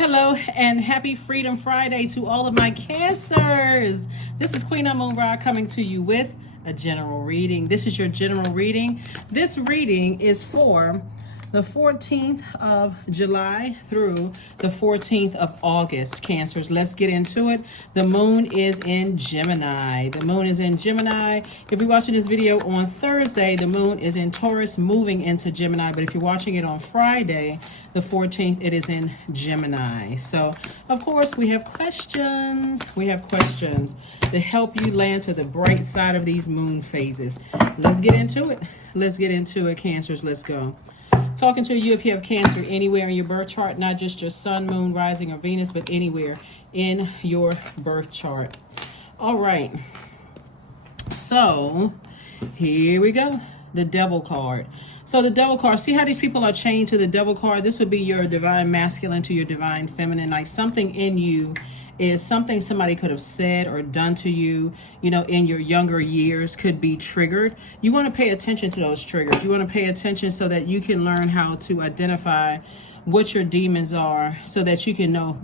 hello, and happy Freedom Friday to all of my Cancers. This is Queen Amun Ra coming to you with a general reading. This is your general reading. This reading is for the 14th of July through the 14th of August, Cancers. Let's get into it. The moon is in Gemini. The moon is in Gemini. If you're watching this video on Thursday, the moon is in Taurus, moving into Gemini. But if you're watching it on Friday, the 14th, it is in Gemini. So, of course, we have questions. We have questions to help you land to the bright side of these moon phases. Let's get into it. Let's get into it, Cancers. Let's go. Talking to you if you have Cancer anywhere in your birth chart, not just your sun, moon, rising, or Venus, but anywhere in your birth chart. All right. So here we go. The Devil card. So the Devil card, see how these people are chained to the Devil card? This would be your divine masculine to your divine feminine. Like something in you is something somebody could have said or done to you, you know, in your younger years could be triggered. You want to pay attention to those triggers. You want to pay attention so that you can learn how to identify what your demons are so that you can know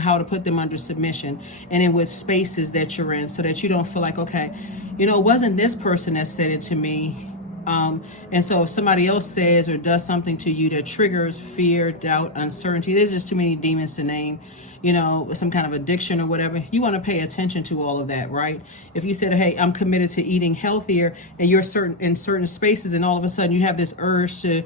how to put them under submission and in what spaces that you're in so that you don't feel like, okay, you know, it wasn't this person that said it to me. And so if somebody else says or does something to you that triggers fear, doubt, uncertainty, there's just too many demons to name, you know, some kind of addiction or whatever. You want to pay attention to all of that, right? If you said, hey, I'm committed to eating healthier, and you're in certain spaces, and all of a sudden you have this urge to,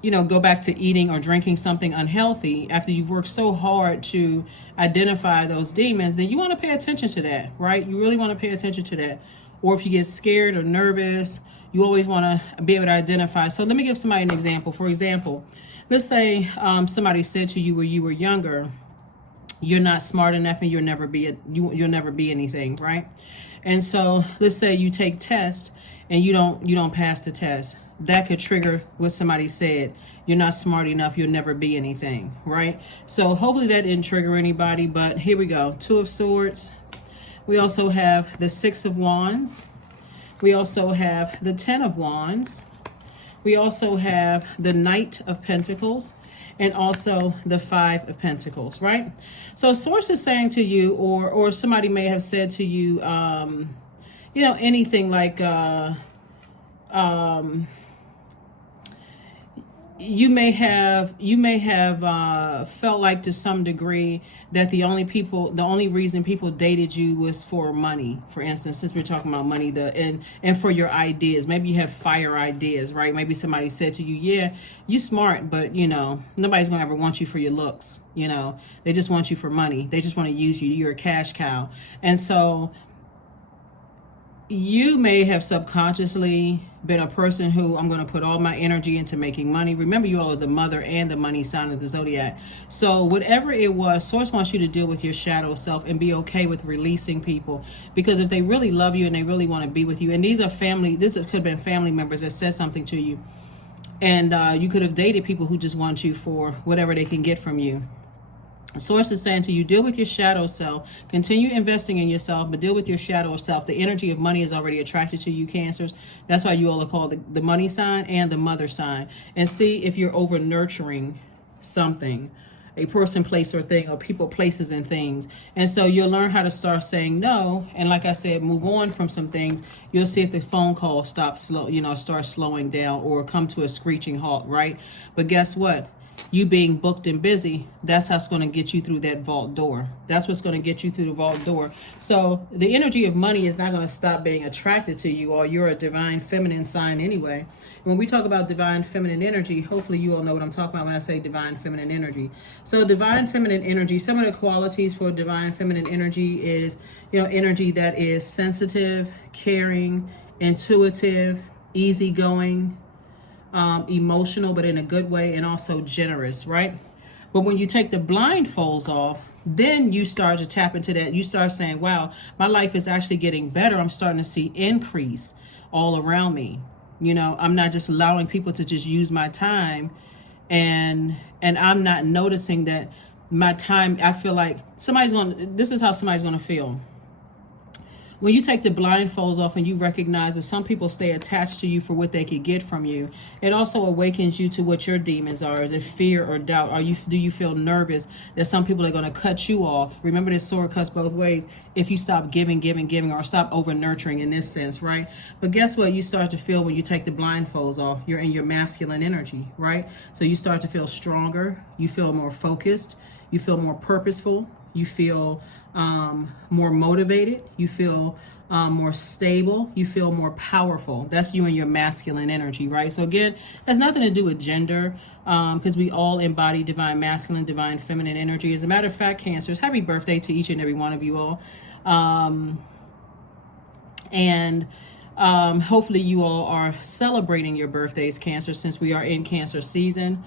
you know, go back to eating or drinking something unhealthy after you've worked so hard to identify those demons, then you want to pay attention to that, right? You really want to pay attention to that. Or if you get scared or nervous, you always want to be able to identify. So let me give somebody an example. For example, let's say somebody said to you when you were younger, you're not smart enough and you'll never be anything, right? And so let's say you take tests and you don't pass the test. That could trigger what somebody said. You're not smart enough, you'll never be anything, right? So hopefully that didn't trigger anybody, but here we go. Two of Swords. We also have the Six of Wands. We also have the Ten of Wands. We also have the Knight of Pentacles and also the Five of Pentacles, right? So Source is saying to you, or somebody may have said to you, you know, anything like, you may have felt like to some degree that the only reason people dated you was for money. For instance, since we're talking about money, and for your ideas. Maybe you have fire ideas, right? Maybe somebody said to you, yeah, you smart, but you know, nobody's gonna ever want you for your looks. You know, they just want you for money. They just want to use you. You're a cash cow. And so you may have subconsciously been a person who, I'm going to put all my energy into making money. Remember, you all are the mother and the money sign of the Zodiac. So whatever it was, Source wants you to deal with your shadow self and be okay with releasing people. Because if they really love you and they really want to be with you, and these are family, this could have been family members that said something to you. And you could have dated people who just want you for whatever they can get from you. Source is saying to you, deal with your shadow self. Continue investing in yourself, but deal with your shadow self. The energy of money is already attracted to you, Cancers. That's why you all are called the money sign and the mother sign. And see if you're over nurturing something, a person, place, or thing, or people, places, and things. And so you'll learn how to start saying no. And like I said, move on from some things. You'll see if the phone call stops start slowing down or come to a screeching halt, right? But guess what? You being booked and busy, that's what's going to get you through that vault door. That's what's going to get you through the vault door. So the energy of money is not going to stop being attracted to you, or you're a divine feminine sign anyway. When we talk about divine feminine energy, hopefully you all know what I'm talking about when I say divine feminine energy. So divine feminine energy, some of the qualities for divine feminine energy is, you know, energy that is sensitive, caring, intuitive, easygoing, emotional, but in a good way, and also generous, right? But when you take the blindfolds off, then you start to tap into that. You start saying, wow, my life is actually getting better. I'm starting to see increase all around me. You know, I'm not just allowing people to just use my time, and I'm not noticing that my time, I feel like this is how somebody's going to feel. when you take the blindfolds off and you recognize that some people stay attached to you for what they could get from you, it also awakens you to what your demons are. Is it fear or doubt? Do you feel nervous that some people are going to cut you off? Remember, this sword cuts both ways. If you stop giving, or stop over nurturing in this sense, right? But guess what? You start to feel when you take the blindfolds off, you're in your masculine energy, right? So you start to feel stronger. You feel more focused. You feel more purposeful. You feel more motivated. You feel more stable. You feel more powerful. That's you and your masculine energy, right? So again, has nothing to do with gender, because we all embody divine masculine, divine feminine energy. As a matter of fact, Cancers, happy birthday to each and every one of you all. Hopefully you all are celebrating your birthdays, Cancer, since we are in Cancer season.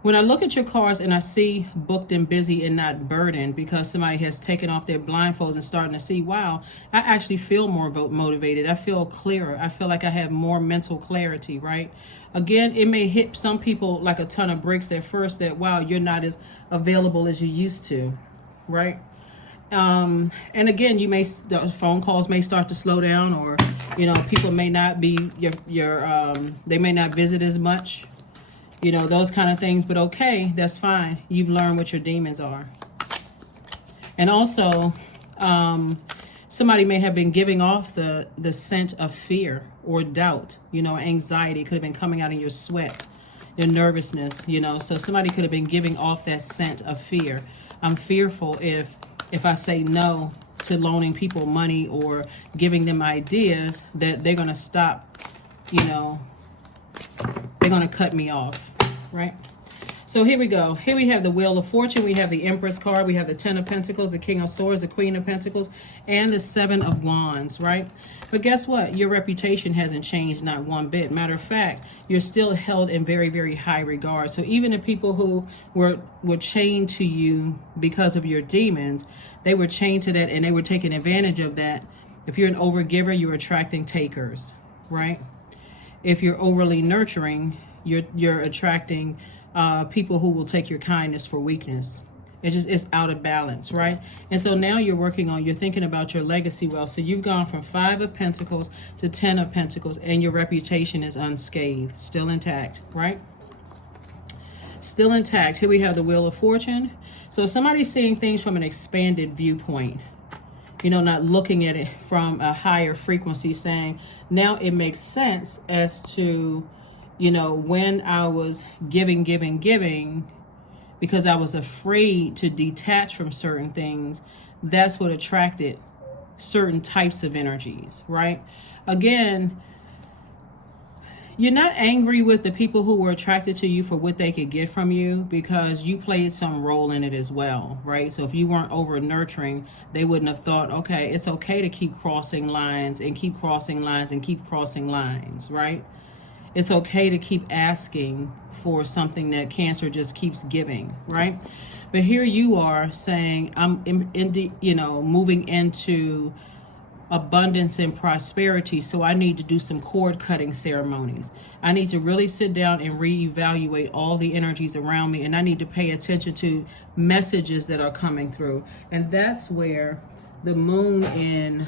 When I look at your cards and I see booked and busy and not burdened, because somebody has taken off their blindfolds and starting to see, wow, I actually feel more motivated. I feel clearer. I feel like I have more mental clarity, right? Again, it may hit some people like a ton of bricks at first that, wow, you're not as available as you used to, right? And again, the phone calls may start to slow down, or, people may not be they may not visit as much. Those kind of things, but okay, that's fine. You've learned what your demons are. And also, somebody may have been giving off the scent of fear or doubt, anxiety. It could have been coming out in your sweat, your nervousness, so somebody could have been giving off that scent of fear. I'm fearful if I say no to loaning people money or giving them ideas, that they're going to stop, they're going to cut me off, right? So here we go. Here we have the Wheel of Fortune. We have the Empress card. We have the Ten of Pentacles, the King of Swords, the Queen of Pentacles, and the Seven of Wands, right? But guess what? Your reputation hasn't changed, not one bit. Matter of fact, you're still held in very, very high regard. So even the people who were chained to you because of your demons, they were chained to that and they were taking advantage of that. If you're an overgiver, you're attracting takers, right? If you're overly nurturing, you're attracting people who will take your kindness for weakness. It's out of balance, right? And so now you're thinking about your legacy wealth. So you've gone from 5 of Pentacles to 10 of Pentacles, and your reputation is unscathed, still intact, right? Still intact. Here we have the Wheel of Fortune. So somebody's seeing things from an expanded viewpoint, not looking at it from a higher frequency, saying, now it makes sense as to, when I was giving, because I was afraid to detach from certain things, that's what attracted certain types of energies, right? Again, you're not angry with the people who were attracted to you for what they could get from you, because you played some role in it as well, right? So if you weren't over nurturing, they wouldn't have thought, okay, it's okay to keep crossing lines and keep crossing lines and keep crossing lines, right? It's okay to keep asking for something that Cancer just keeps giving, right? But here you are saying, I'm moving into abundance and prosperity, so I need to do some cord cutting ceremonies. I need to really sit down and reevaluate all the energies around me, and I need to pay attention to messages that are coming through. And that's where the moon in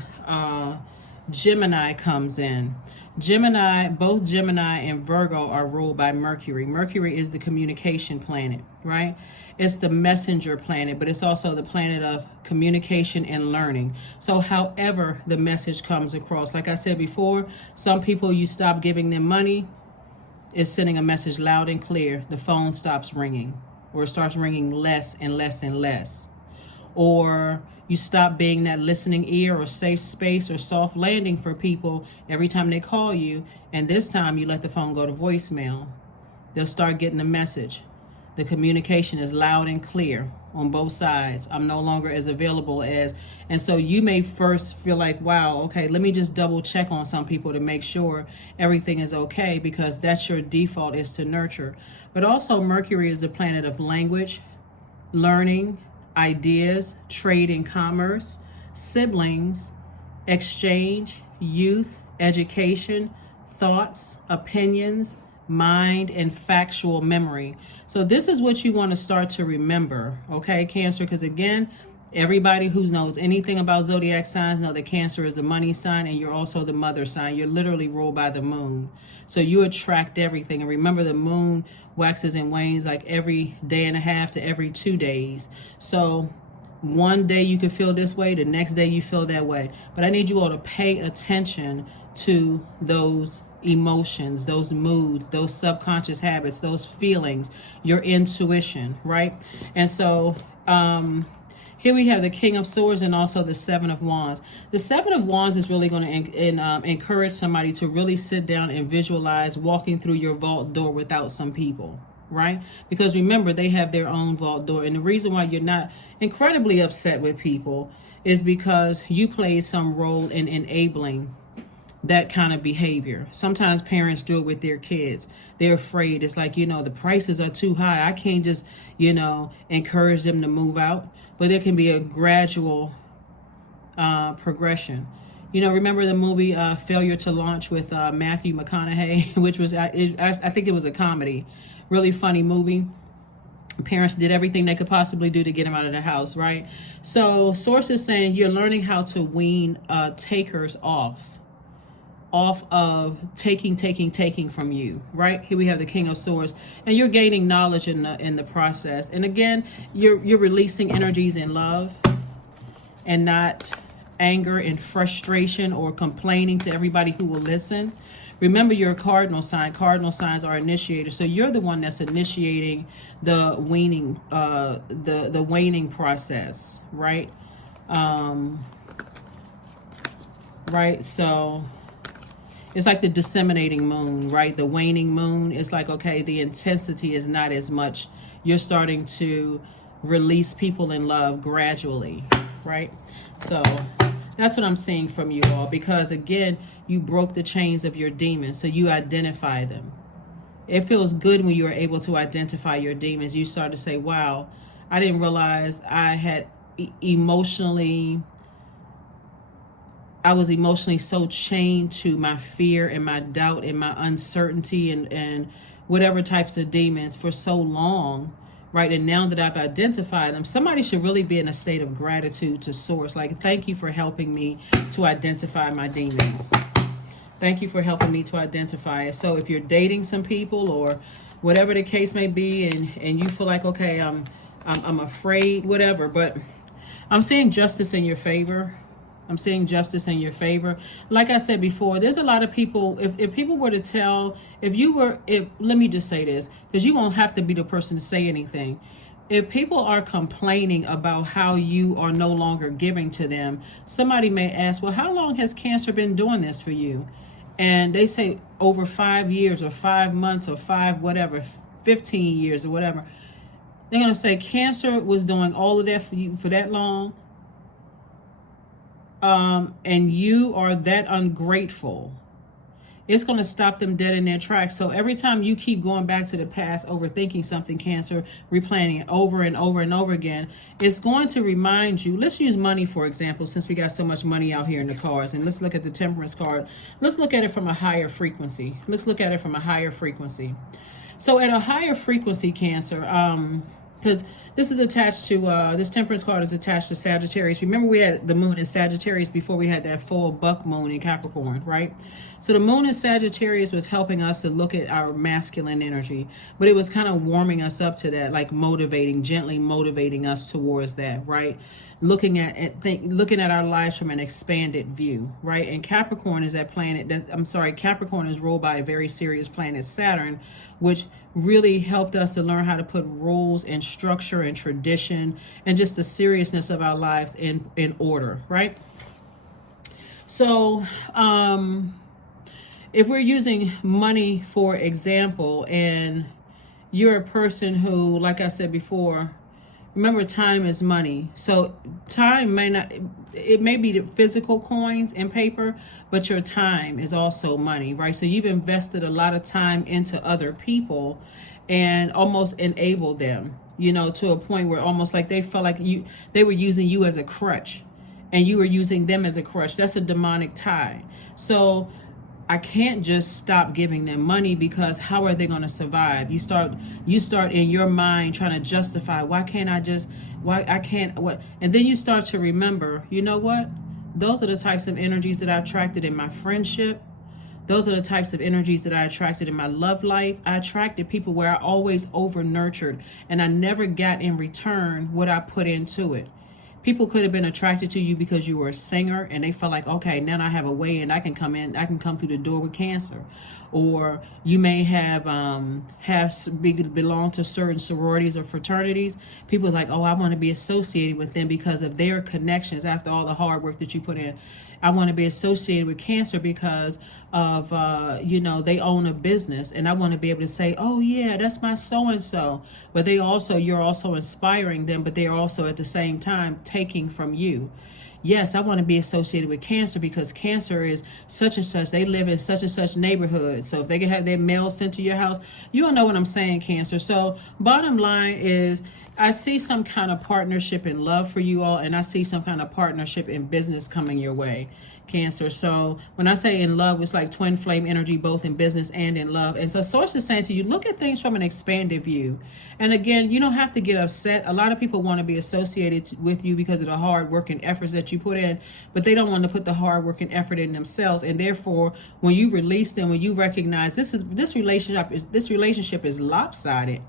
Gemini comes in. Both Gemini and Virgo are ruled by Mercury. Mercury is the communication planet, right? It's the messenger planet, but it's also the planet of communication and learning. So however the message comes across, like I said before, some people, you stop giving them money, it's sending a message loud and clear. The phone stops ringing, or it starts ringing less and less and less. Or you stop being that listening ear or safe space or soft landing for people every time they call you, and this time you let the phone go to voicemail. They'll start getting the message. The communication is loud and clear on both sides. I'm no longer as available as, and so you may first feel like, wow, okay, let me just double check on some people to make sure everything is okay, because that's your default, is to nurture. But also Mercury is the planet of language, learning, ideas, trade and commerce, siblings, exchange, youth, education, thoughts, opinions, mind, and factual memory. So this is what you want to start to remember, okay, Cancer? Because again, Everybody who knows anything about zodiac signs know that Cancer is the money sign, and you're also the mother sign. You're literally ruled by the moon. So you attract everything. And remember, the moon waxes and wanes like every day and a half to every 2 days. So one day you can feel this way, the next day you feel that way. But I need you all to pay attention to those emotions, those moods, those subconscious habits, those feelings, your intuition, right? And so here we have the King of Swords and also the Seven of Wands. The Seven of Wands is really going to encourage somebody to really sit down and visualize walking through your vault door without some people, right? Because remember, they have their own vault door. And the reason why you're not incredibly upset with people is because you played some role in enabling that kind of behavior. Sometimes parents do it with their kids. They're afraid. It's like, the prices are too high. I can't just, encourage them to move out. But it can be a gradual progression. Remember the movie Failure to Launch with Matthew McConaughey, which was, I think it was a comedy. Really funny movie. Parents did everything they could possibly do to get him out of the house, right? So sources saying you're learning how to wean takers off of taking from you, right? Here we have the King of Swords, and you're gaining knowledge in the process. And again, you're releasing energies in love and not anger and frustration or complaining to everybody who will listen. Remember, you're a cardinal sign. Cardinal signs are initiators, so you're the one that's initiating the weaning, the waning process, right? Right. So it's like the disseminating moon, right? The waning moon is like, okay, the intensity is not as much. You're starting to release people in love gradually, right? So that's what I'm seeing from you all, because again, you broke the chains of your demons, so you identify them. It feels good when you are able to identify your demons. You start to say, wow, I didn't realize I had I was emotionally so chained to my fear and my doubt and my uncertainty and whatever types of demons for so long, right? And now that I've identified them, somebody should really be in a state of gratitude to Source. Like, thank you for helping me to identify my demons. Thank you for helping me to identify it. So if you're dating some people or whatever the case may be, and you feel like, okay, I'm afraid, whatever, but I'm seeing justice in your favor. I'm seeing justice in your favor. Like I said before, there's a lot of people, if people were to tell, let me just say this, because you won't have to be the person to say anything. If people are complaining about how you are no longer giving to them, somebody may ask, well, how long has Cancer been doing this for you? And they say over 5 years or 5 months or 15 years or whatever. They're going to say Cancer was doing all of that for you for that long. And you are that ungrateful, it's going to stop them dead in their tracks. So every time you keep going back to the past, overthinking something, Cancer, replanning it over and over and over again, it's going to remind you. Let's use money, for example, since we got so much money out here in the cards. And let's look at the Temperance card. Let's look at it from a higher frequency. So at a higher frequency, Cancer, because this is attached to, this Temperance card is attached to Sagittarius. Remember, we had the moon in Sagittarius before we had that full buck moon in Capricorn, right? So the moon in Sagittarius was helping us to look at our masculine energy, but it was kind of warming us up to that, like gently motivating us towards that, right? Looking at our lives from an expanded view, right? And Capricorn is that planet Capricorn is ruled by a very serious planet, Saturn, which really helped us to learn how to put rules and structure and tradition and just the seriousness of our lives in order, right? So if we're using money, for example, and you're a person who, like I said before, remember, time is money. So time it may be the physical coins and paper, but your time is also money, right? So you've invested a lot of time into other people and almost enabled them, to a point where almost like they felt like they were using you as a crutch and you were using them as a crutch. That's a demonic tie. So I can't just stop giving them money, because how are they going to survive? You start in your mind trying to justify, why can't I just Why I can't, what? And then you start to remember, you know what? Those are the types of energies that I attracted in my friendship. Those are the types of energies that I attracted in my love life. I attracted people where I always over nurtured and I never got in return what I put into it. People could have been attracted to you because you were a singer and they felt like, okay, now I have a way and I can come in, I can come through the door with Cancer. Or you may have belong to certain sororities or fraternities. People are like, oh, I want to be associated with them because of their connections after all the hard work that you put in. I want to be associated with Cancer because of, they own a business. And I want to be able to say, oh, yeah, that's my so-and-so. But you're also inspiring them, but they're also at the same time taking from you. Yes, I want to be associated with Cancer because Cancer is such and such. They live in such and such neighborhood. So if they can have their mail sent to your house, you don't know what I'm saying, Cancer. So bottom line is, I see some kind of partnership in love for you all, and I see some kind of partnership in business coming your way, Cancer. So when I say in love, it's like twin flame energy, both in business and in love. And so Source is saying to you, look at things from an expanded view. And again, you don't have to get upset. A lot of people want to be associated with you because of the hard work and efforts that you put in, but they don't want to put the hard work and effort in themselves. And therefore, when you release them, when you recognize this relationship is lopsided.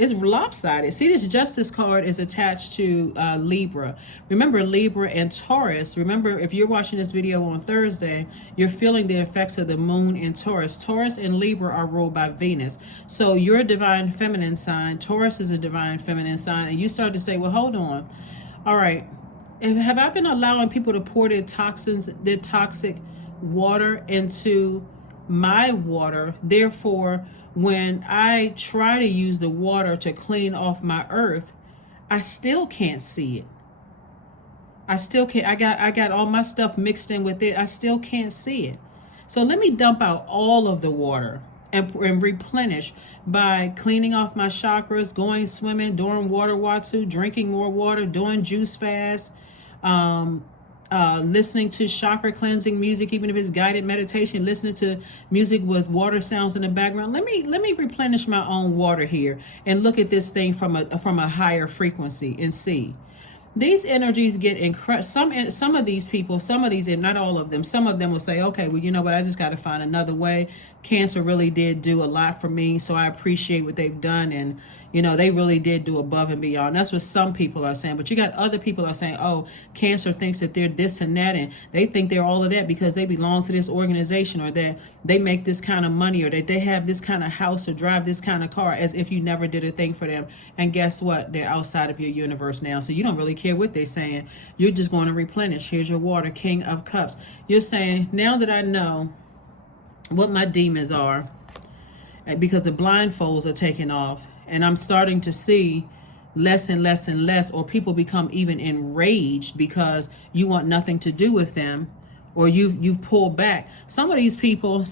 It's lopsided. See, this Justice card is attached to Libra. Remember, Libra and Taurus. Remember, if you're watching this video on Thursday, you're feeling the effects of the moon in Taurus. Taurus and Libra are ruled by Venus. So you're a divine feminine sign. Taurus is a divine feminine sign. And you start to say, well, hold on. All right. Have I been allowing people to pour their toxic water into my water? Therefore, when I try to use the water to clean off my earth, I still can't see it. I still can't. I got all my stuff mixed in with it. I still can't see it. So let me dump out all of the water and replenish by cleaning off my chakras, going swimming, doing water watsu, drinking more water, doing juice fast, listening to chakra cleansing music, even if it's guided meditation, listening to music with water sounds in the background. Let me replenish my own water here and look at this thing from a higher frequency and see. These energies get incredible. Some of these people, and not all of them, some of them will say, okay, well, you know what, I just got to find another way. Cancer really did do a lot for me, so I appreciate what they've done, and they really did do above and beyond. That's what some people are saying. But you got other people are saying, oh, Cancer thinks that they're this and that, and they think they're all of that because they belong to this organization, or that they make this kind of money, or that they have this kind of house or drive this kind of car, as if you never did a thing for them. And guess what? They're outside of your universe now. So you don't really care what they're saying. You're just going to replenish. Here's your water, King of Cups. You're saying, now that I know what my demons are, because the blindfolds are taken off, and I'm starting to see less and less and less, or people become even enraged because you want nothing to do with them, or you've pulled back. Some of these people,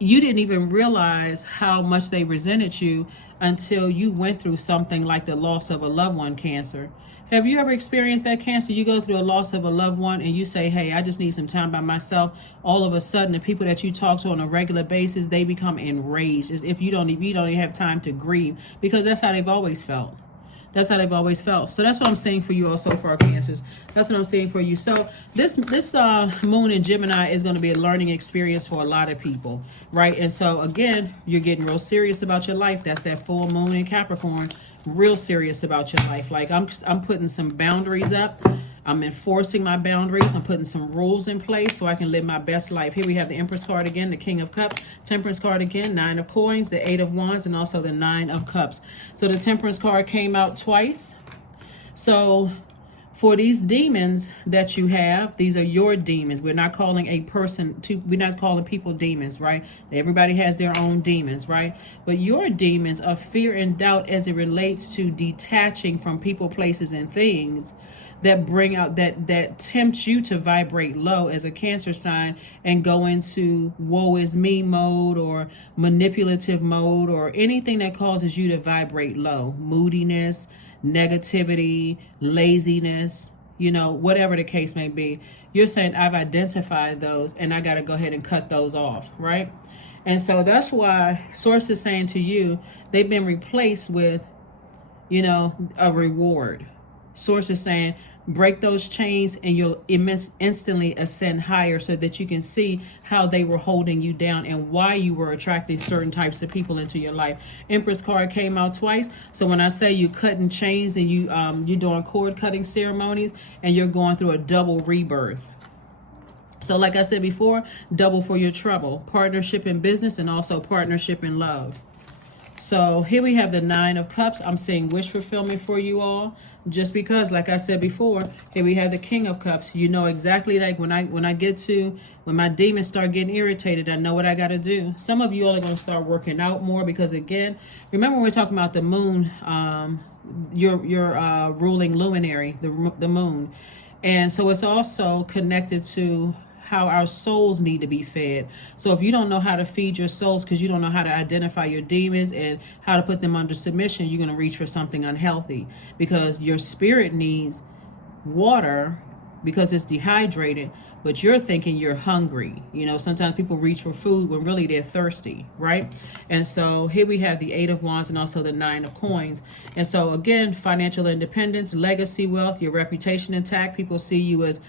you didn't even realize how much they resented you until you went through something like the loss of a loved one, Cancer. Have you ever experienced that, Cancer? You go through a loss of a loved one and you say, hey, I just need some time by myself. All of a sudden, the people that you talk to on a regular basis, they become enraged, as if you don't even have time to grieve, because that's how they've always felt. That's how they've always felt. So that's what I'm saying for you all so far, Cancers. That's what I'm saying for you. So this moon in Gemini is going to be a learning experience for a lot of people, right? And so again, you're getting real serious about your life. That's that full moon in Capricorn. Real serious about your life. Like I'm putting some boundaries up. I'm enforcing my boundaries. I'm putting some rules in place so I can live my best life. Here we have the Empress card again, the King of Cups, Temperance card again, Nine of Coins, the Eight of Wands, and also the Nine of Cups. So the Temperance card came out twice. So for these demons that you have, these are your demons. We're not calling we're not calling people demons, right? Everybody has their own demons, right? But your demons are fear and doubt as it relates to detaching from people, places, and things that bring out, that tempt you to vibrate low as a Cancer sign and go into woe is me mode, or manipulative mode, or anything that causes you to vibrate low. Moodiness, negativity, laziness, whatever the case may be. You're saying, I've identified those and I got to go ahead and cut those off, right? And so that's why Source is saying to you, they've been replaced with a reward. Source is saying break those chains and you'll instantly ascend higher, so that you can see how they were holding you down and why you were attracting certain types of people into your life. Empress card came out twice. So when I say you cutting chains and you're doing cord cutting ceremonies and you're going through a double rebirth. So like I said before, double for your trouble, partnership in business and also partnership in love. So here we have the 9 of Cups. I'm seeing wish fulfillment for you all. Just because, like I said before, here we have the King of Cups. You know exactly, like when my demons start getting irritated, I know what I got to do. Some of you all are going to start working out more because, again, remember when we're talking about the moon, your ruling luminary, the moon. And so it's also connected to how our souls need to be fed. So if you don't know how to feed your souls because you don't know how to identify your demons and how to put them under submission, you're going to reach for something unhealthy, because your spirit needs water because it's dehydrated, but you're thinking you're hungry. Sometimes people reach for food when really they're thirsty, right? And so here we have the 8 of Wands and also the 9 of Coins. And so again, financial independence, legacy wealth, your reputation intact. People see you as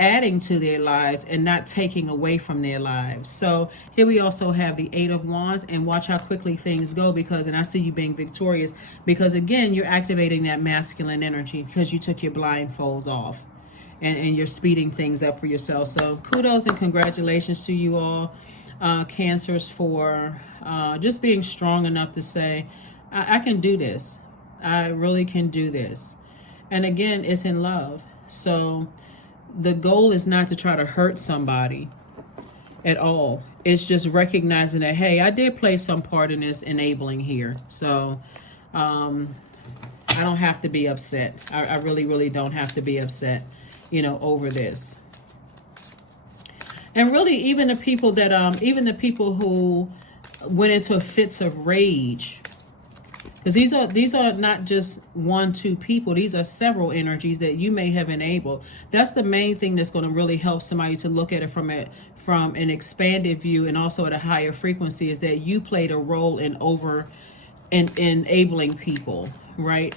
adding to their lives and not taking away from their lives. So here we also have the 8 of Wands, and watch how quickly things go, and I see you being victorious, because again, you're activating that masculine energy because you took your blindfolds off and you're speeding things up for yourself. So kudos and congratulations to you all, Cancers, for just being strong enough to say, I can do this. I really can do this. And again, it's in love. So the goal is not to try to hurt somebody at all. It's just recognizing that, hey, I did play some part in this enabling here. So I don't have to be upset. I really, really don't have to be upset, over this. And really, even the people that, even the people who went into fits of rage, because these are not just 1-2 people. These are several energies that you may have enabled. That's the main thing that's going to really help somebody to look at it from an expanded view, and also at a higher frequency, is that you played a role in enabling people, right?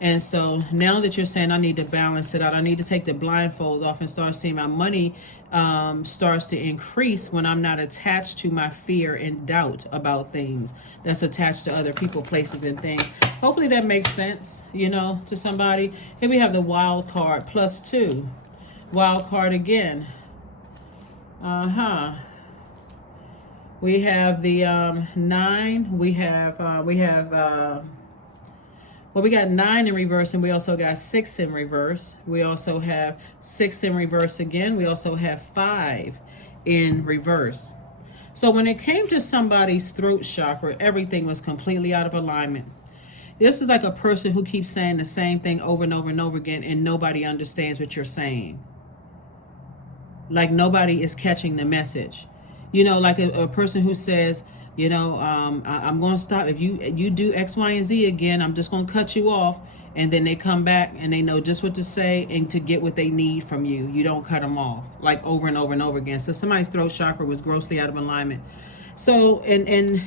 And so now that you're saying I need to balance it out, I need to take the blindfolds off and start seeing my money starts to increase when I'm not attached to my fear and doubt about things that's attached to other people, places, and things. Hopefully that makes sense, to somebody. Here we have the Wild card, +2. Wild card again. We have the 9. We got 9 in reverse, and we also got 6 in reverse. We also have 6 in reverse again. We also have 5 in reverse. So when it came to somebody's throat chakra, everything was completely out of alignment. This is like a person who keeps saying the same thing over and over and over again, and nobody understands what you're saying. Like nobody is catching the message. Like a person who says, I'm going to stop. If you do X, Y, and Z again, I'm just going to cut you off. And then they come back and they know just what to say and to get what they need from you. You don't cut them off, like over and over and over again. So somebody's throat chakra was grossly out of alignment. So, and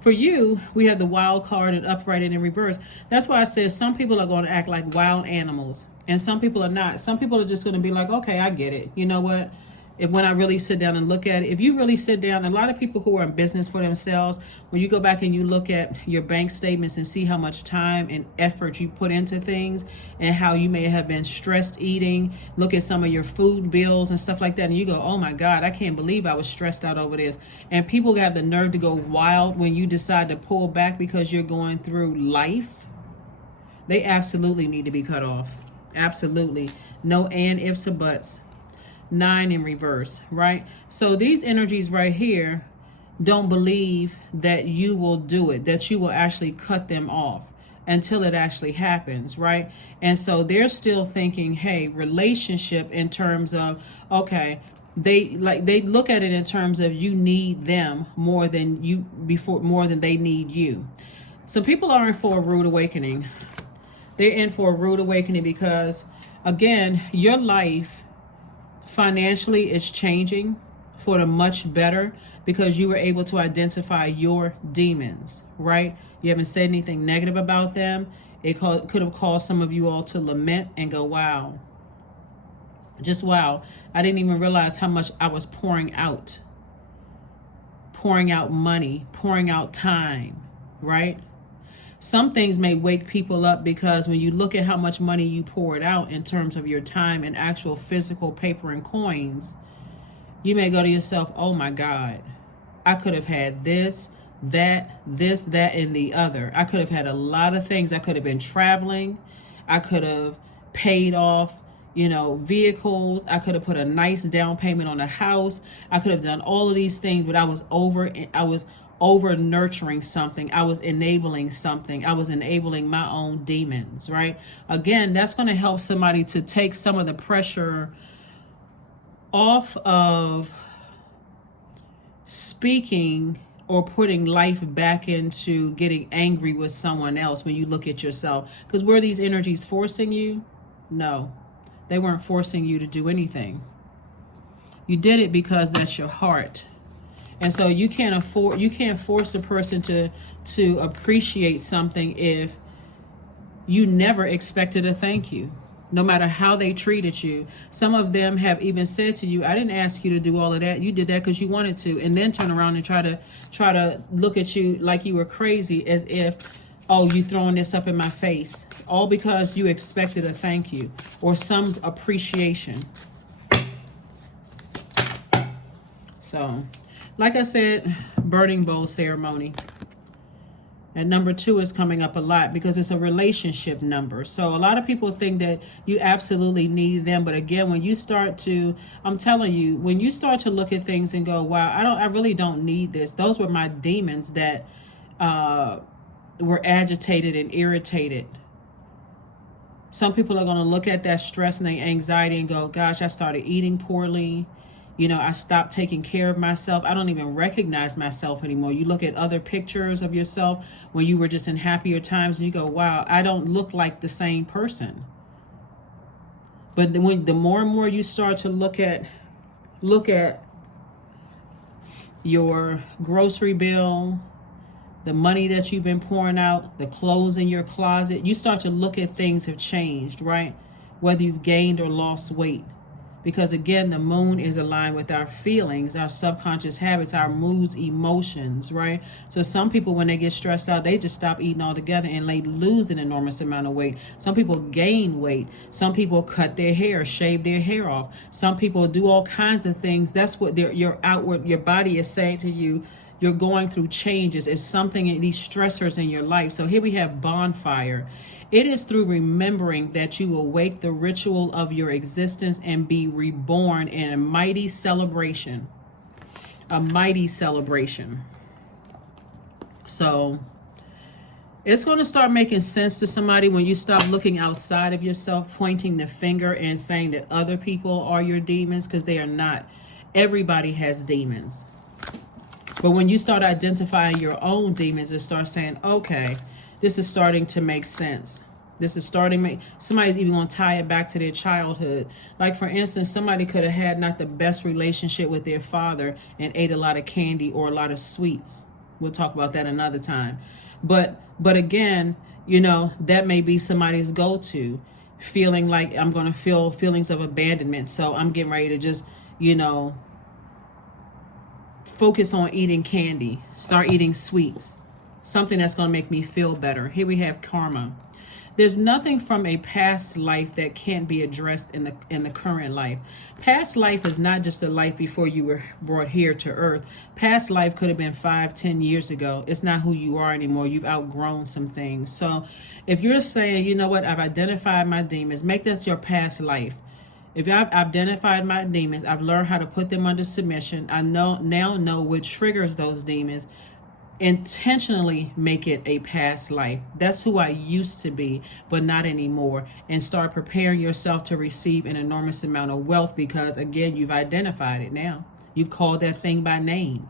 for you, we have the Wild card and upright and in reverse. That's why I said some people are going to act like wild animals and some people are not. Some people are just going to be like, okay, I get it. You know what? When I really sit down and look at it, if you really sit down, a lot of people who are in business for themselves, when you go back and you look at your bank statements and see how much time and effort you put into things and how you may have been stressed eating, look at some of your food bills and stuff like that, and you go, oh my God, I can't believe I was stressed out over this. And people have the nerve to go wild when you decide to pull back because you're going through life. They absolutely need to be cut off. Absolutely. No and ifs or buts. 9 in reverse, right? So these energies right here don't believe that you will do it, that you will actually cut them off until it actually happens, right? And so they're still thinking, hey, relationship in terms of, okay, they look at it in terms of you need them more than they need you. So people are in for a rude awakening. They're in for a rude awakening because, again, your life financially is changing for the much better because you were able to identify your demons, right? You haven't said anything negative about them, Could have caused some of you all to lament and go, wow, just wow. I didn't even realize how much I was pouring out money, pouring out time, right? Some things may wake people up because when you look at how much money you poured out in terms of your time and actual physical paper and coins, you may go to yourself, oh my God, I could have had this, that, and the other. I could have had a lot of things. I could have been traveling. I could have paid off, vehicles. I could have put a nice down payment on a house. I could have done all of these things, but I was over nurturing something. I was enabling something. I was enabling my own demons, right? Again, that's going to help somebody to take some of the pressure off of speaking or putting life back into getting angry with someone else when you look at yourself. Because were these energies forcing you? No, they weren't forcing you to do anything. You did it because that's your heart. And so you can't force a person to appreciate something if you never expected a thank you, no matter how they treated you. Some of them have even said to you, I didn't ask you to do all of that. You did that because you wanted to, and then turn around and try to look at you like you were crazy, as if, oh, you throwing this up in my face, all because you expected a thank you or some appreciation. So, like I said, burning bowl ceremony. And number 2 is coming up a lot because it's a relationship number. So a lot of people think that you absolutely need them. But again, when you start to, I'm telling you, when you start to look at things and go, wow, I really don't need this. Those were my demons that were agitated and irritated. Some people are going to look at that stress and their anxiety and go, gosh, I started eating poorly. I stopped taking care of myself. I don't even recognize myself anymore. You look at other pictures of yourself when you were just in happier times and you go, wow, I don't look like the same person. But the more and more you start to look at your grocery bill, the money that you've been pouring out, the clothes in your closet, you start to look at things have changed, right? Whether you've gained or lost weight. Because again, the moon is aligned with our feelings, our subconscious habits, our moods, emotions, right? So some people, when they get stressed out, they just stop eating altogether and they lose an enormous amount of weight. Some people gain weight. Some people cut their hair, shave their hair off. Some people do all kinds of things. That's what your body is saying to you. You're going through changes. It's something, these stressors in your life. So here we have bonfire. It is through remembering that you will wake the ritual of your existence and be reborn in a mighty celebration. A mighty celebration. So it's going to start making sense to somebody when you stop looking outside of yourself, pointing the finger and saying that other people are your demons, because they are not. Everybody has demons. But when you start identifying your own demons and start saying, okay, this is starting to make sense. This is somebody's even going to tie it back to their childhood. Like, for instance, somebody could have had not the best relationship with their father and ate a lot of candy or a lot of sweets. We'll talk about that another time. But again, that may be somebody's go-to, feeling like I'm going to feel feelings of abandonment. So I'm getting ready to just, focus on eating candy, start eating sweets. Something that's going to make me feel better. Here we have karma. There's nothing from a past life that can't be addressed in the current life. Past life is not just a life before you were brought here to earth. Past life could have been 5-10 years ago. It's not who you are anymore. You've outgrown some things. So if you're saying, you know what, I've identified my demons, make this your past life. If I've identified my demons, I've learned how to put them under submission. I now know what triggers those demons. Intentionally make it a past life. That's who I used to be, but not anymore. And start preparing yourself to receive an enormous amount of wealth, because again, you've identified it now. You've called that thing by name.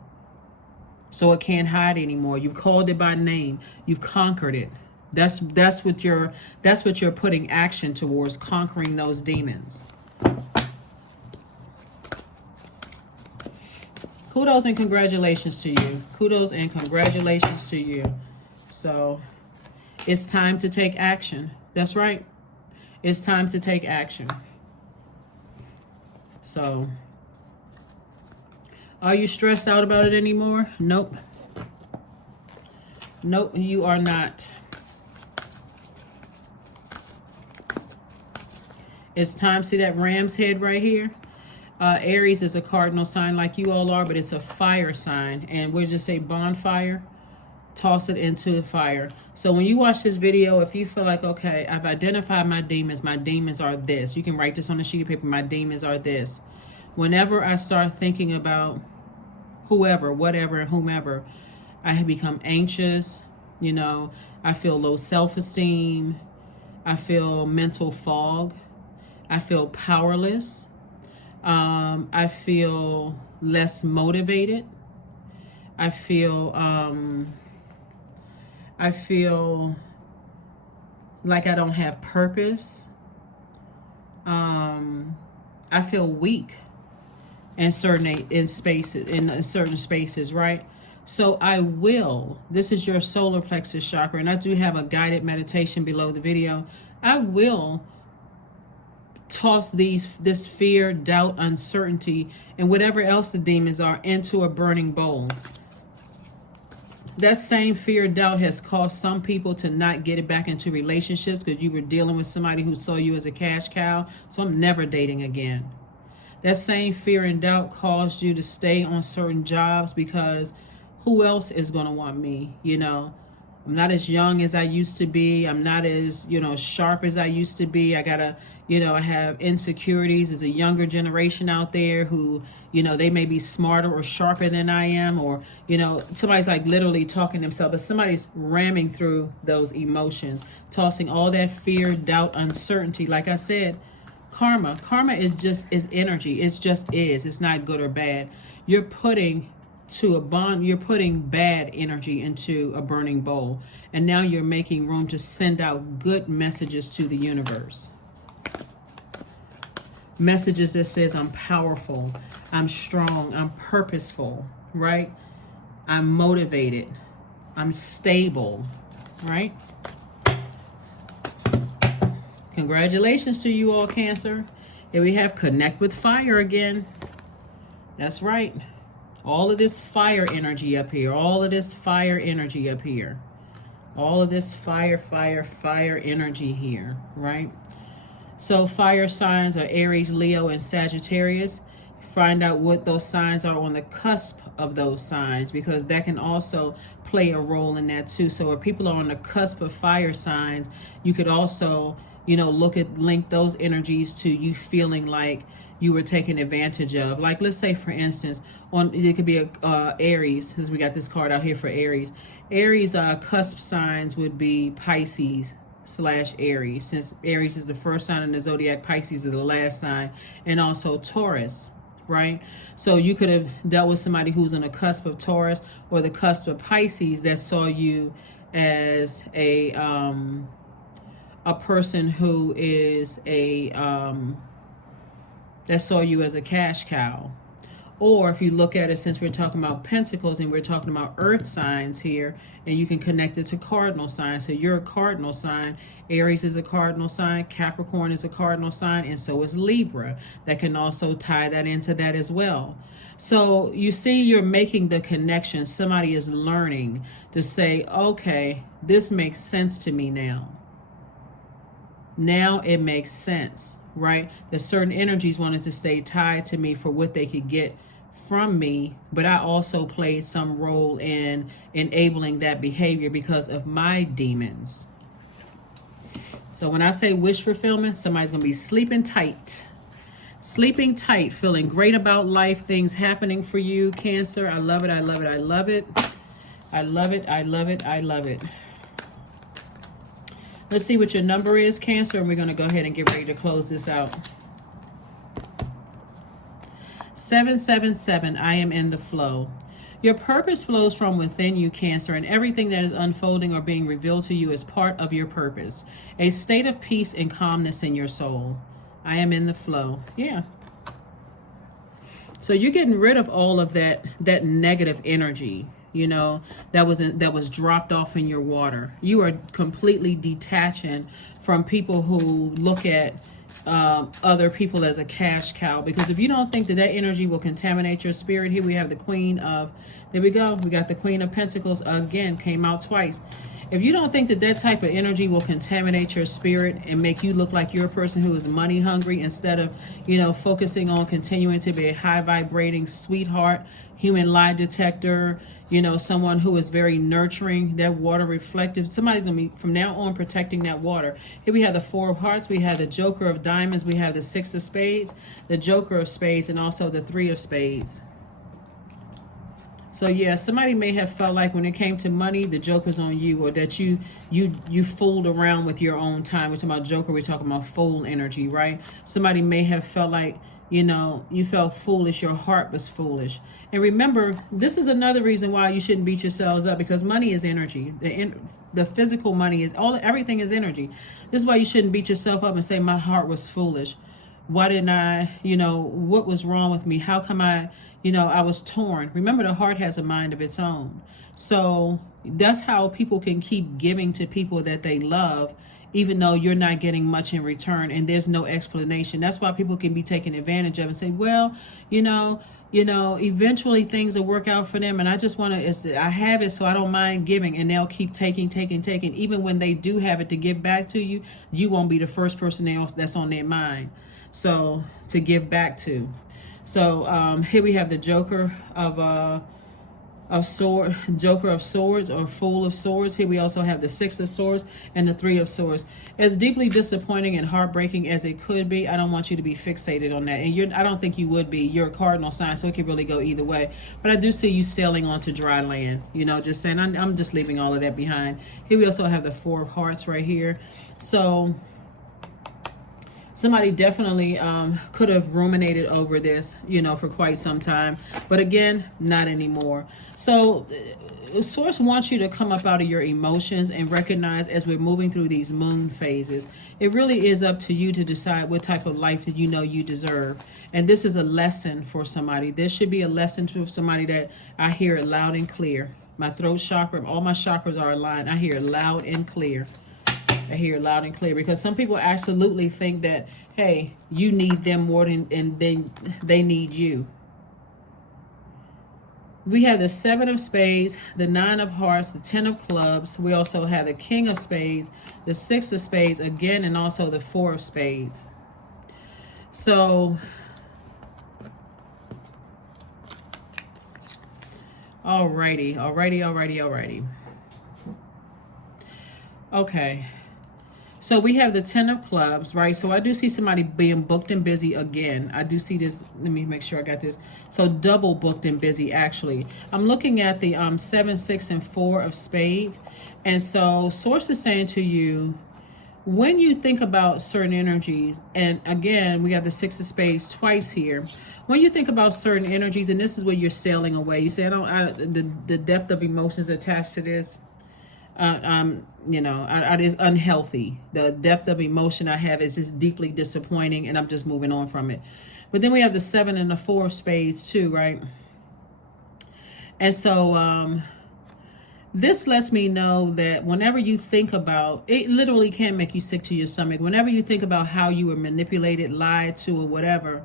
So it can't hide anymore. You've called it by name. You've conquered it. That's what you're putting action towards, conquering those demons. Kudos and congratulations to you. Kudos and congratulations to you. So It's time to take action. That's right. It's time to take action. So, are you stressed out about it anymore? Nope. Nope, you are not. It's time. See that ram's head right here? Aries is a cardinal sign like you all are, but it's a fire sign. And we'll just say bonfire. Toss it into the fire. So when you watch this video, if you feel like, okay, I've identified my demons are this. You can write this on a sheet of paper. My demons are this. Whenever I start thinking about whoever, whatever, whomever, I have become anxious. You know, I feel low self-esteem. I feel mental fog. I feel powerless. I feel less motivated. I feel like I don't have purpose. I feel weak in certain spaces, right? So I will, this is your solar plexus chakra, and I do have a guided meditation below the video. I will toss this fear, doubt, uncertainty, and whatever else the demons are into a burning bowl. That same fear, doubt has caused some people to not get it back into relationships because you were dealing with somebody who saw you as a cash cow. So I'm never dating again. That same fear and doubt caused you to stay on certain jobs because who else is going to want me? You know, I'm not as young as I used to be. I'm not as, sharp as I used to be. I gotta, I have insecurities. There's a younger generation out there who, they may be smarter or sharper than I am, or, somebody's like literally talking themselves, but somebody's ramming through those emotions, tossing all that fear, doubt, uncertainty. Like I said, karma is energy. It's not good or bad. You're putting bad energy into a burning bowl, and now you're making room to send out good messages to the universe. Messages that says I'm powerful, I'm strong, I'm purposeful, right? I'm motivated, I'm stable, right? Congratulations to you all, Cancer. Here we have connect with fire again. That's right. All of this fire energy up here. All of this fire energy up here. All of this fire energy here, right? So fire signs are Aries, Leo, and Sagittarius. Find out what those signs are on the cusp of those signs, because that can also play a role in that too. So if people are on the cusp of fire signs, you could also, link those energies to you feeling like you were taken advantage of. Like, let's say, for instance, it could be a Aries, because we got this card out here for Aries. Aries cusp signs would be Pisces / Aries, since Aries is the first sign in the zodiac, Pisces is the last sign, and also Taurus, right? So you could have dealt with somebody who's on the cusp of Taurus or the cusp of Pisces that saw you as a person who is that saw you as a cash cow. Or if you look at it, since we're talking about pentacles and we're talking about earth signs here, and you can connect it to cardinal signs. So you're a cardinal sign. Aries is a cardinal sign. Capricorn is a cardinal sign. And so is Libra. That can also tie that into that as well. So you see, you're making the connection. Somebody is learning to say, okay, this makes sense to me now. Now it makes sense, right? That certain energies wanted to stay tied to me for what they could get from me, but I also played some role in enabling that behavior because of my demons. So when I say wish fulfillment, somebody's going to be sleeping tight, feeling great about life, things happening for you, Cancer. I love it. I love it. I love it. I love it. I love it. I love it. Let's see what your number is, Cancer, and we're going to go ahead and get ready to close this out. 777, I am in the flow. Your purpose flows from within you, Cancer, and everything that is unfolding or being revealed to you is part of your purpose. A state of peace and calmness in your soul. I am in the flow. Yeah. So you're getting rid of all of that negative energy. you know, that was dropped off in your water. You are completely detaching from people who look at other people as a cash cow. Because if you don't think that that energy will contaminate your spirit, here we have the Queen of, there we go, we got the Queen of Pentacles again, came out twice. If you don't think that that type of energy will contaminate your spirit and make you look like you're a person who is money hungry, instead of, you know, focusing on continuing to be a high vibrating sweetheart, human lie detector, you know, someone who is very nurturing, that water reflective, somebody's going to be from now on protecting that water. Here we have the Four of Hearts, we have the Joker of Diamonds, we have the Six of Spades, the Joker of Spades, and also the Three of Spades. So yeah, somebody may have felt like when it came to money, the joker's on you, or that you fooled around with your own time. We're talking about joker, we're talking about fool energy, right? Somebody may have felt like, you know, you felt foolish, your heart was foolish. And remember, this is another reason why you shouldn't beat yourselves up, because money is energy. The physical money is everything is energy. This is why you shouldn't beat yourself up and say, my heart was foolish. Why didn't I, you know, what was wrong with me? How come I, you know, I was torn. Remember, the heart has a mind of its own. So that's how people can keep giving to people that they love, even though you're not getting much in return and there's no explanation. That's why people can be taken advantage of and say, well, you know, eventually things will work out for them. And I just want to, I have it, so I don't mind giving. And they'll keep taking. Even when they do have it to give back to you, you won't be the first person else that's on their mind. So to give back to. So here we have the Joker of Joker of Swords, or Fool of Swords. Here we also have the Six of Swords and the Three of Swords. As deeply disappointing and heartbreaking as it could be, I don't want you to be fixated on that. And I don't think you would be. You're a cardinal sign, so it could really go either way. But I do see you sailing onto dry land. You know, just saying, I'm just leaving all of that behind. Here we also have the Four of Hearts right here. So somebody definitely could have ruminated over this, you know, for quite some time. But again, not anymore. So Source wants you to come up out of your emotions and recognize, as we're moving through these moon phases, it really is up to you to decide what type of life that you know you deserve. And this is a lesson for somebody. This should be a lesson for somebody that I hear it loud and clear. My throat chakra, all my chakras are aligned. I hear it loud and clear. I hear it loud and clear, because some people absolutely think that, hey, you need them more than they need you. We have the Seven of Spades, the Nine of Hearts, the Ten of Clubs. We also have the King of Spades, the Six of Spades again, and also the Four of Spades. So alrighty. Okay. So we have the Ten of Clubs, right? So I do see somebody being booked and busy again. I do see this. Let me make sure I got this. So double booked and busy, actually. I'm looking at the 7, 6, and 4 of Spades. And so Source is saying to you, when you think about certain energies, and again, we got the Six of Spades twice here. When you think about certain energies, and this is where you're sailing away, you say, the depth of emotions attached to this, you know, it is unhealthy. The depth of emotion I have is just deeply disappointing, and I'm just moving on from it. But then we have the 7 and the 4 of Spades too, right? And so this lets me know that whenever you think about, it literally can make you sick to your stomach. Whenever you think about how you were manipulated, lied to, or whatever,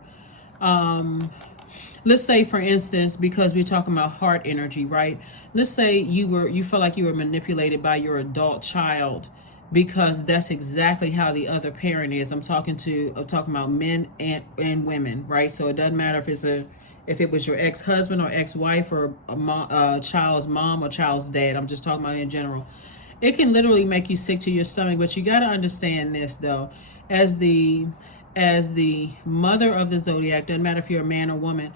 let's say, for instance, because we're talking about heart energy, right? Let's say you felt like you were manipulated by your adult child, because that's exactly how the other parent is. I'm talking about men and women, right? So it doesn't matter if it was your ex-husband or ex-wife, or a child's mom or child's dad. I'm just talking about in general. It can literally make you sick to your stomach. But you got to understand this, though, as the mother of the zodiac, doesn't matter if you're a man or woman,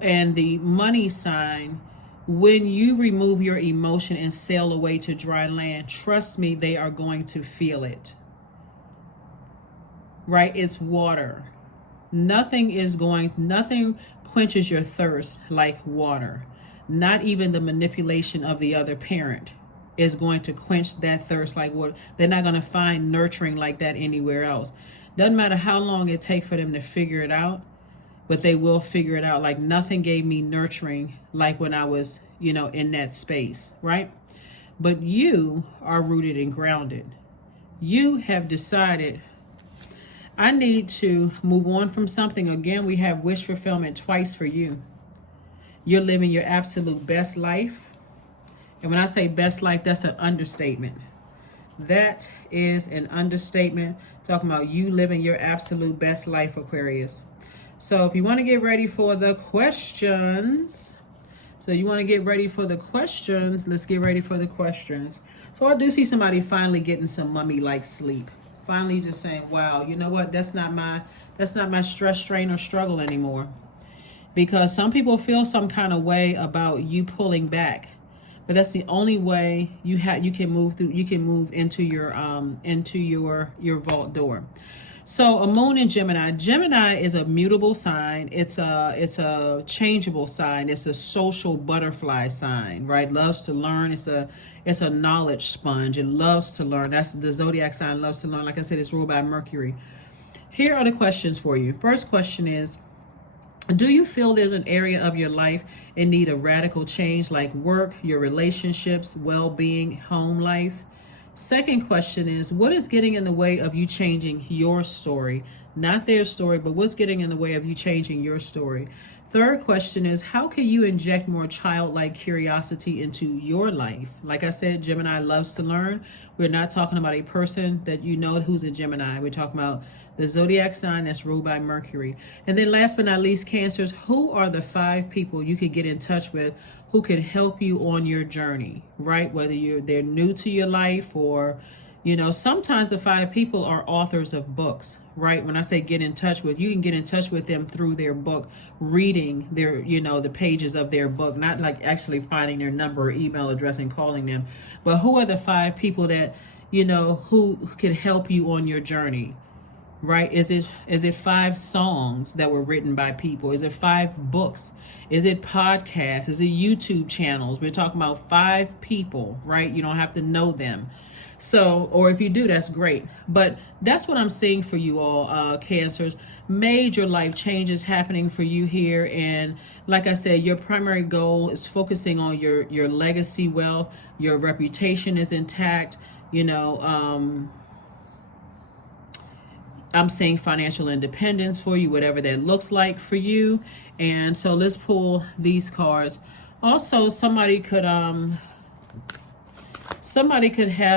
and the money sign, when you remove your emotion and sail away to dry land, trust me, they are going to feel it. Right? It's water. Nothing quenches your thirst like water. Not even the manipulation of the other parent is going to quench that thirst like water. They're not going to find nurturing like that anywhere else. Doesn't matter how long it takes for them to figure it out. but they will figure it out. Like nothing gave me nurturing like when I was, you know, in that space, right? But you are rooted and grounded. You have decided, I need to move on from something. Again, we have wish fulfillment twice for you. You're living your absolute best life. And when I say best life, that's an understatement. That is an understatement, talking about you living your absolute best life, Aquarius. So if you want to get ready for the questions, let's get ready for the questions. So I do see somebody finally getting some mummy-like sleep. Finally just saying, wow, you know what? That's not my stress, strain, or struggle anymore. Because some people feel some kind of way about you pulling back. But that's the only way you can move into your vault door. So a moon in Gemini. Gemini is a mutable sign. It's a changeable sign. It's a social butterfly sign, right? Loves to learn. It's a knowledge sponge. It loves to learn. That's the zodiac sign, loves to learn. Like I said, it's ruled by Mercury. Here are the questions for you. First question is, do you feel there's an area of your life in need of radical change, like work, your relationships, well-being, home life? Second question is, what is getting in the way of you changing your story? Not their story, but what's getting in the way of you changing your story? Third question is, how can you inject more childlike curiosity into your life? Like I said, Gemini loves to learn. We're not talking about a person that you know who's a Gemini. We're talking about the zodiac sign that's ruled by Mercury. And then last but not least, Cancers, who are the 5 people you could get in touch with who can help you on your journey, right? Whether they're new to your life, or, you know, sometimes the 5 people are authors of books, right? When I say get in touch with, you can get in touch with them through their book, reading their, you know, the pages of their book, not like actually finding their number or email address and calling them. But who are the 5 people that, you know, who can help you on your journey? Right? Is it 5 songs that were written by people? Is it 5 books? Is it podcasts? Is it YouTube channels? We're talking about 5 people, right? You don't have to know them. So, or if you do, that's great. But that's what I'm seeing for you all, Cancers. Major life changes happening for you here. And like I said, your primary goal is focusing on your legacy wealth. Your reputation is intact. You know, I'm seeing financial independence for you, whatever that looks like for you. And so let's pull these cards. Also, somebody could have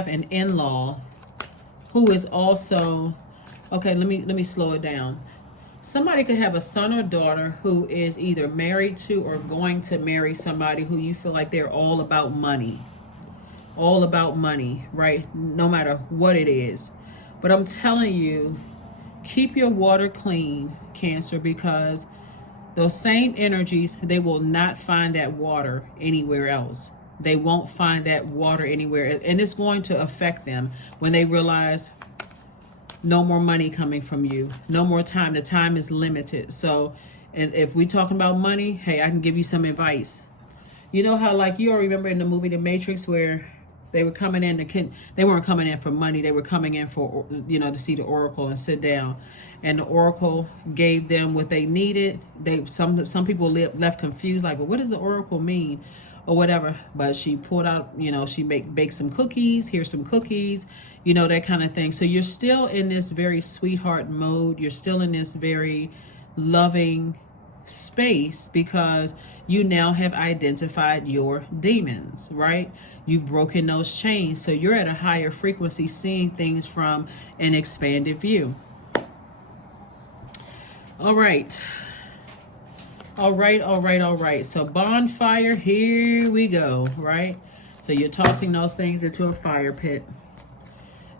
an in-law who is also, okay, let me slow it down. Somebody could have a son or daughter who is either married to or going to marry somebody who you feel like they're all about money, right? No matter what it is. But I'm telling you, keep your water clean, Cancer, because those same energies, they will not find that water anywhere else. They won't find that water anywhere. And it's going to affect them when they realize no more money coming from you, no more time. The time is limited. So, and if we're talking about money, hey, I can give you some advice. You know how, like, you all remember in the movie The Matrix where they were coming in, they weren't coming in for money. They were coming in for, you know, to see the oracle and sit down. And the oracle gave them what they needed. Some people left confused, like, well, what does the oracle mean? Or whatever. But she pulled out, you know, she baked some cookies. Here's some cookies, you know, that kind of thing. So you're still in this very sweetheart mode. You're still in this very loving space because you now have identified your demons, right? You've broken those chains. So you're at a higher frequency, seeing things from an expanded view. All right. All right. So bonfire, here we go, right? So you're tossing those things into a fire pit.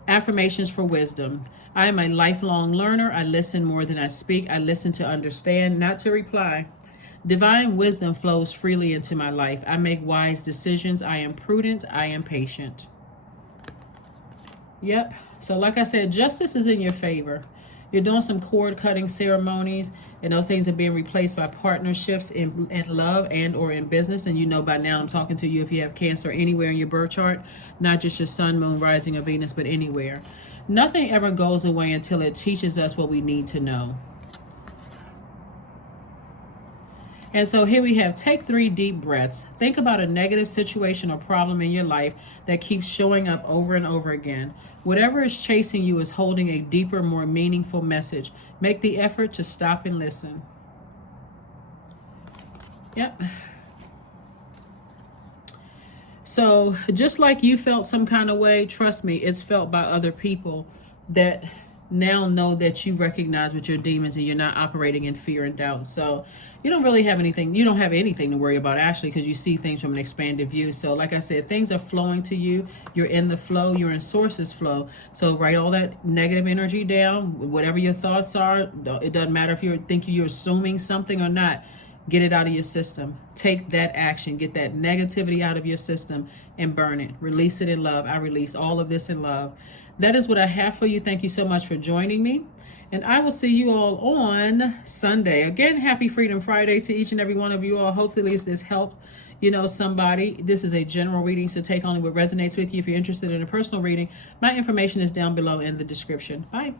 Affirmations for wisdom. I am a lifelong learner. I listen more than I speak. I listen to understand, not to reply. Divine wisdom flows freely into my life. I make wise decisions. I am prudent. I am patient. Yep. So like I said, justice is in your favor. You're doing some cord cutting ceremonies, and those things are being replaced by partnerships in love and or in business. And you know by now I'm talking to you if you have Cancer anywhere in your birth chart, not just your sun, moon, rising, or Venus, but anywhere. Nothing ever goes away until it teaches us what we need to know. And so here we have, take 3 deep breaths. Think about a negative situation or problem in your life that keeps showing up over and over again. Whatever is chasing you is holding a deeper, more meaningful message. Make the effort to stop and listen. Yep. So just like you felt some kind of way, trust me, it's felt by other people that now know that you recognize with your demons and you're not operating in fear and doubt. So you don't really have anything, you don't have anything to worry about actually, because you see things from an expanded view. So like I said, things are flowing to you. You're in the flow, you're in source's flow. So write all that negative energy down, whatever your thoughts are. It doesn't matter if you're thinking you're assuming something or not. Get it out of your system. Take that action. Get that negativity out of your system and burn it. Release it in love. I release all of this in love. That is what I have for you. Thank you so much for joining me. And I will see you all on Sunday. Again, happy Freedom Friday to each and every one of you all. Hopefully this helped, somebody. This is a general reading, so take only what resonates with you. If you're interested in a personal reading, my information is down below in the description. Bye.